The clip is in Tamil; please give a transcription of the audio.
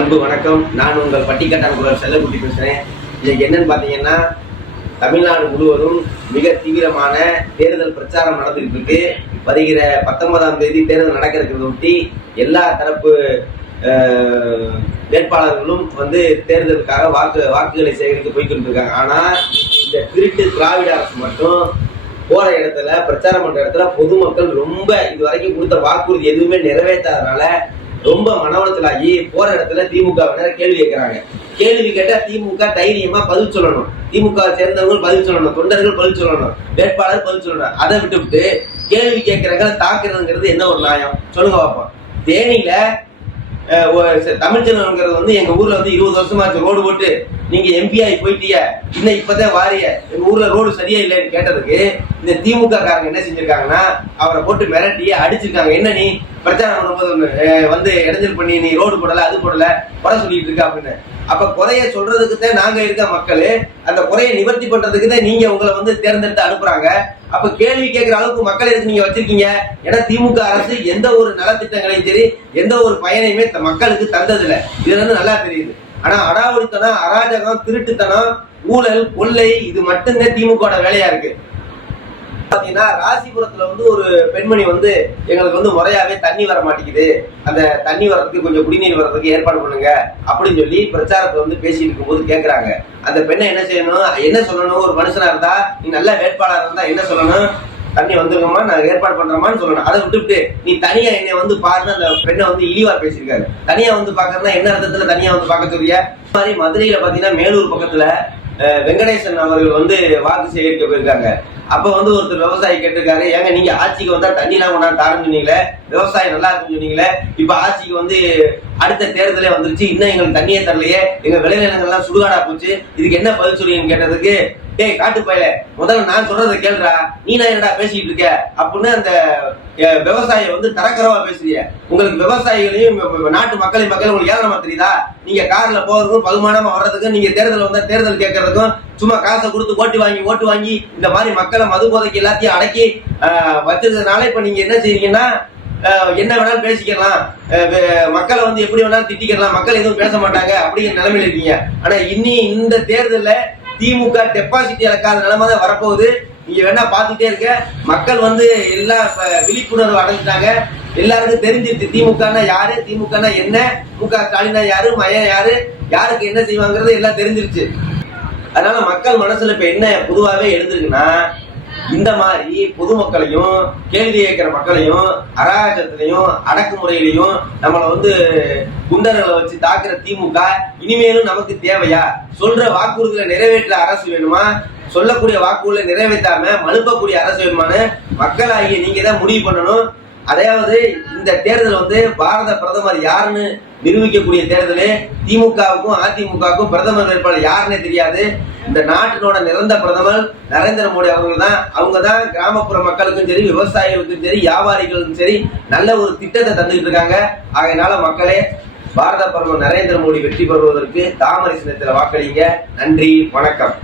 அன்பு வணக்கம். நான் உங்கள் பட்டிக்காட்டான் குரல் செல்லக்குட்டி பேசுகிறேன். இன்னைக்கு என்னன்னு பார்த்தீங்கன்னா, தமிழ்நாடு முழுவதும் மிக தீவிரமான தேர்தல் பிரச்சாரம் நடந்துகிட்டு இருக்கு. வருகிற 19ஆம் தேதி தேர்தல் நடக்கிறத ஒட்டி எல்லா தரப்பு வேட்பாளர்களும் தேர்தலுக்காக வாக்குகளை சேகரித்து போய்கிட்டு இருக்காங்க. ஆனால் இந்த திருட்டு திராவிட அரசு மட்டும் போற இடத்துல, பிரச்சாரம் பண்ற இடத்துல பொதுமக்கள் ரொம்ப இதுவரைக்கும் கொடுத்த வாக்குறுதி எதுவுமே நிறைவேற்றாதனால ரொம்ப மன உளைச்சலாகி போற இடத்துல திமுக கேள்வி கேட்கிறாங்க. கேள்வி கேட்டா திமுக தைரியமா பதில் சொல்லணும், திமுக சேர்ந்தவங்க பதில் சொல்லணும், தொண்டர்கள் பதில் சொல்லணும், வேட்பாளர் பதில் சொல்லணும். அதை விட்டு கேள்வி கேட்கறவங்க தாக்குறதுங்கிறது என்ன ஒரு நியாயம் சொல்லுங்க பார்ப்போம். தேனியில தமிழ்ச்செல்வன்கிறது எங்க ஊர்ல 20 வருஷமாச்சு ரோடு போட்டு நீங்க எம்பி ஆகி போயிட்டீங்க, இன்னும் இப்பதான் வாரிய எங்க ஊர்ல ரோடு சரியா இல்லைன்னு கேட்டதுக்கு இந்த திமுக காரங்க என்ன செஞ்சிருக்காங்கன்னா அவரை போட்டு மிரட்டி அடிச்சிருக்காங்க. என்ன நீ பிரச்சாரம் பண்ணும்போது இடைஞ்சல் பண்ணி நீ ரோடு போடல அது போடல குறை சொல்லிட்டு இருக்க அப்படின்னு. அப்ப குறைய சொல்றதுக்கு தான் நாங்க இருக்க மக்கள், அந்த குறையை நிவர்த்தி பண்றதுக்கு தான் நீங்க உங்களை தேர்ந்தெடுத்து அனுப்புறாங்க. அப்ப கேள்வி கேட்கிற அளவுக்கு மக்கள் எதுக்கு நீங்க வச்சிருக்கீங்க? ஏன்னா திமுக அரசு எந்த ஒரு நலத்திட்டங்களையும் சரி எந்த ஒரு பயனையுமே மக்களுக்கு தந்ததில்லை. இதுல நல்லா தெரியுது. ஆனா அடாவடித்தனம், அராஜகம், திருட்டுத்தனம், ஊழல், கொள்ளை இது மட்டும்தான் திமுக வேலையா இருக்கு. பாத்தீங்கன்னா ராசிபுரத்துல ஒரு பெண்மணி எங்களுக்கு முறையாவே தண்ணி வர மாட்டேங்குது, அந்த தண்ணி வர்றதுக்கு கொஞ்சம் குடிநீர் வர்றதுக்கு ஏற்பாடு பண்ணுங்க அப்படின்னு சொல்லி பிரச்சாரத்தை பேசிட்டு இருக்கும் போது கேட்கறாங்க. அந்த பெண்ணை என்ன செய்யணும், என்ன சொல்லணும்? ஒரு மனுஷனா இருந்தா, நீ நல்ல வேட்பாளர் இருந்தா என்ன சொல்லணும்? தண்ணி வந்துருக்கோமா, நான் ஏற்பாடு பண்றோமான்னு சொல்லணும். அதை விட்டுவிட்டு நீ தனியா என்னை பாருன்னு அந்த பெண்ணை இழிவா பேசியிருக்காரு. தனியா பாக்குறதுனா என்ன அர்த்தத்துல தனியா பார்க்க சொல்றிய? மாதிரி மதுரையில பாத்தீங்கன்னா மேலூர் பக்கத்துல வெங்கடேசன் அவர்கள் வாக்கு சேகரிக்க போயிருக்காங்க. அப்ப ஒருத்தர் விவசாயி கேட்டிருக்காரு, ஏங்க நீங்க ஆட்சிக்கு வந்தா தண்ணி எல்லாம் கொண்டாந்து தாரன்னு சொன்னீங்களே, விவசாயம் நல்லா இருக்குன்னு சொன்னீங்களே, இப்ப ஆட்சிக்கு அடுத்த தேர்தலே வந்துருச்சு, இன்னும் எங்களுக்கு தண்ணியே தரலையே, எங்க விளைநிலங்கள்லாம் சுடுகாடா போச்சு, இதுக்கு என்ன பதில் சொல்லுவீங்கன்னு கேட்டதுக்கு, டேய் காட்டு பயில, முதல்ல நான் சொல்றதை கேள்றா, நீ நான் என்னடா பேசிட்டு இருக்க அப்படின்னு அந்த விவசாய தரக்கரவா பேசுறிய. உங்களுக்கு விவசாயிகளையும் நாட்டு மக்களையும் உங்களுக்கு ஏழனமா தெரியுதா? நீங்க கார்ல போறதுக்கும் பகுமானமா வர்றதுக்கும், நீங்க தேர்தல் தேர்தல் கேட்கறதுக்கும் சும்மா காசை கொடுத்து ஓட்டு வாங்கி இந்த மாதிரி மக்களை மது போதைக்கு எல்லாத்தையும் அடக்கி வச்சிருந்ததுனால இப்ப நீங்க என்ன செய்றீங்கன்னா, என்ன வேணாலும் பேசிக்கலாம், மக்களை எப்படி வேணாலும் திட்டிக்கலாம், மக்கள் எதுவும் பேச மாட்டாங்க அப்படிங்கிற நிலைமையில இருக்கீங்க. ஆனா இனி இந்த தேர்தல்ல திமுக டெபாசிட் இழக்காத நிலைமை தான் வரப்போகுது. நீங்க வேணா பாத்துட்டே இருக்க. மக்கள் எல்லாம் விழிப்புணர்வு அடைஞ்சிட்டாங்க. எல்லாருக்கும் தெரிஞ்சிருச்சு திமுகனா யாரு, திமுகனா என்ன, முக ஸ்டாலினா யாரு, மயன் யாரு, யாருக்கு என்ன செய்வாங்கிறது எல்லாம் தெரிஞ்சிருச்சு. அதனால மக்கள் மனசுல இப்ப என்ன பொதுவாகவே எழுந்திருக்குன்னா, இந்த மாதிரி பொதுமக்களையும் கேள்வி கேட்கிற மக்களையும் அராஜகத்திலையும் அடக்குமுறையிலையும் நம்மளை குண்டர்களை வச்சு தாக்குற திமுக இனிமேலும் நமக்கு தேவையா? சொல்ற வாக்குறுதிகளை நிறைவேற்ற அரசு வேணுமா? சொல்லக்கூடிய வாக்குறுதிகளை நிறைவேற்றாம மழுப்பக்கூடிய அரசு வேணுமான்னு மக்களாகிய நீங்க தான் முடிவு பண்ணணும். அதாவது இந்த தேர்தல் பாரத பிரதமர் யாருன்னு நிரூபிக்கக்கூடிய தேர்தல். திமுகவுக்கும் அதிமுகவுக்கும் பிரதமர் வேட்பாளர் யாருன்னே தெரியாது. இந்த நாட்டினோட நிரந்தர பிரதமர் நரேந்திர மோடி அவர்கள் தான். அவங்க தான் கிராமப்புற மக்களுக்கும் சரி, விவசாயிகளுக்கும் சரி, வியாபாரிகளுக்கும் சரி நல்ல ஒரு திட்டத்தை தந்துட்டு இருக்காங்க. ஆகையினால மக்களே, பாரத பிரதமர் நரேந்திர மோடி வெற்றி பெறுவதற்கு தாமரை சின்னத்தில் வாக்களிங்க. நன்றி, வணக்கம்.